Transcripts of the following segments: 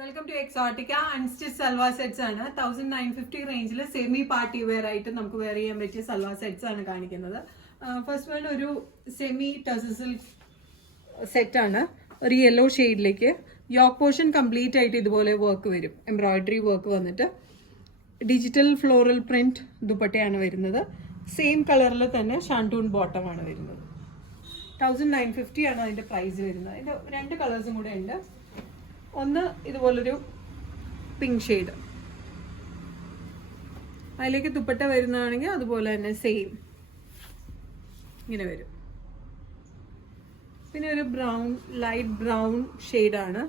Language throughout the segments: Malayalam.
Welcome to Exotica unstitch salwar sets ആണ് 1950 റേഞ്ചിൽ സെമി പാർട്ടി വെയർ ആയിട്ട് നമുക്ക് വെയർ ചെയ്യാൻ പറ്റിയ സൽവാർ സെറ്റ്സ് ആണ് കാണിക്കുന്നത്. ഫസ്റ്റ് വൺ ഒരു സെമി ടസൽ സെറ്റ് ആണ്. ഒരു യെല്ലോ ഷെയ്ഡിലേക്ക് യോക്ക് പോർഷൻ കംപ്ലീറ്റ് ആയിട്ട് ഇതുപോലെ വർക്ക് വരും. എംബ്രോയിഡറി വർക്ക് വന്നിട്ട് ഡിജിറ്റൽ ഫ്ലോറൽ പ്രിന്റ് ദുപ്പട്ടയാണ് വരുന്നത്. സെയിം കളറിൽ തന്നെ ഷാൻറ്റൂൺ ബോട്ടം ആണ് വരുന്നത്. 1950 ആണ് അതിന്റെ പ്രൈസ് വരുന്നത്. അതിന്റെ രണ്ട് കളേഴ്സും കൂടെ ഉണ്ട്. ഒന്ന് ഇതുപോലൊരു പിങ്ക് ഷെയ്ഡ്, അതിലേക്ക് ദുപ്പട്ട വരുന്നതാണെങ്കിൽ അതുപോലെ തന്നെ സെയിം ഇങ്ങനെ വരും. പിന്നെ ഒരു ബ്രൗൺ, ലൈറ്റ് ബ്രൗൺ ഷെയ്ഡാണ്.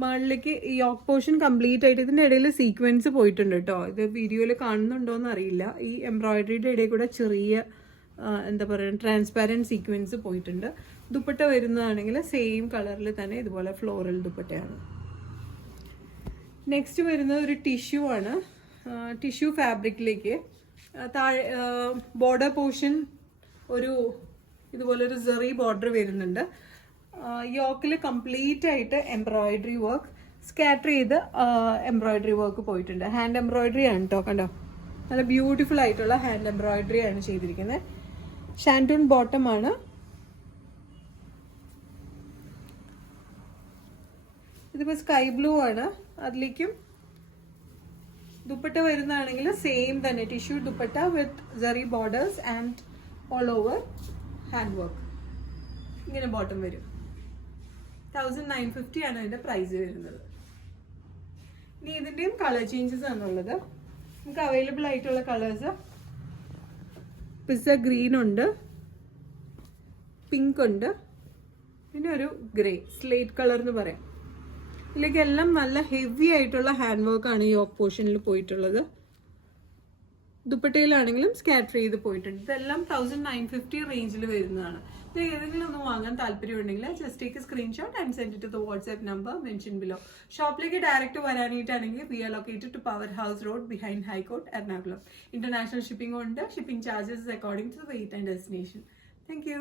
മുകളിലേക്ക് ഈ യോക്ക് പോർഷൻ കംപ്ലീറ്റ് ആയിട്ട് ഇതിൻ്റെ ഇടയിൽ സീക്വൻസ് പോയിട്ടുണ്ട് കേട്ടോ. ഇത് വീഡിയോയിൽ കാണുന്നുണ്ടോയെന്ന് അറിയില്ല. ഈ എംബ്രോയിഡറിയുടെ ഇടയിൽ കൂടെ ചെറിയ എന്താ പറയുക ട്രാൻസ്പാരൻറ്റ് സീക്വൻസ് പോയിട്ടുണ്ട്. ദുപ്പട്ട വരുന്നതാണെങ്കിൽ സെയിം കളറിൽ തന്നെ ഇതുപോലെ ഫ്ലോറൽ ദുപ്പട്ടയാണ്. നെക്സ്റ്റ് വരുന്നത് ഒരു ടിഷ്യൂ ആണ്. ടിഷ്യൂ ഫാബ്രിക്കിലേക്ക് താഴെ ബോർഡർ പോർഷൻ ഒരു ഇതുപോലൊരു സെറി ബോർഡർ വരുന്നുണ്ട്. യോക്കിൽ കംപ്ലീറ്റ് ആയിട്ട് എംബ്രോയിഡറി വർക്ക്, സ്കാറ്റർ ചെയ്ത് എംബ്രോയിഡറി വർക്ക് പോയിട്ടുണ്ട്. ഹാൻഡ് എംബ്രോയിഡറി ആണ് കേട്ടോ, കണ്ടോ, നല്ല ബ്യൂട്ടിഫുൾ ആയിട്ടുള്ള ഹാൻഡ് എംബ്രോയിഡറി ആണ് ചെയ്തിരിക്കുന്നത്. ഷാൻറ്റൂൺ ബോട്ടം ആണ്. ഇതിപ്പോൾ സ്കൈ ബ്ലൂ ആണ്. അതിലേക്കും ദുപ്പട്ട വരുന്നതാണെങ്കിൽ സെയിം തന്നെ tissue dupatta with zari borders and all over hand work. ഇങ്ങനെ ബോട്ടം വരും. 1950 ആണ് അതിന്റെ പ്രൈസ് വരുന്നത്. ഇനി ഇതിന്റെയും കളർ ചേഞ്ചസ് ആണുള്ളത്. നമുക്ക് അവൈലബിൾ ആയിട്ടുള്ള കളേഴ്സ് പിസ്സ ഗ്രീൻ ഉണ്ട്, പിങ്ക് ഉണ്ട്, പിന്നെ ഒരു ഗ്രേ സ്ലേറ്റ് കളർ എന്ന് പറയാം. ഇതിലേക്ക് എല്ലാം നല്ല ഹെവി ആയിട്ടുള്ള ഹാൻഡ് വർക്കാണ് യോക്ക് പോർഷനിൽ പോയിട്ടുള്ളത്. ദുപ്പട്ടയിലാണെങ്കിലും സ്കാറ്റർ ചെയ്ത് പോയിട്ടുണ്ട്. ഇതെല്ലാം 1950 റേഞ്ചിൽ വരുന്നതാണ്. ഇത് ഏതെങ്കിലും ഒന്ന് വാങ്ങാൻ താല്പര്യമുണ്ടെങ്കിൽ just take a screenshot and send it to the WhatsApp number mention below. ഷോപ്പിലേക്ക് ഡയറക്റ്റ് വരാനായിട്ടാണെങ്കിൽ we are located to power house road behind high court, Ernakulam. International shipping ഉണ്ട്. Shipping charges according to the weight and destination. Thank U.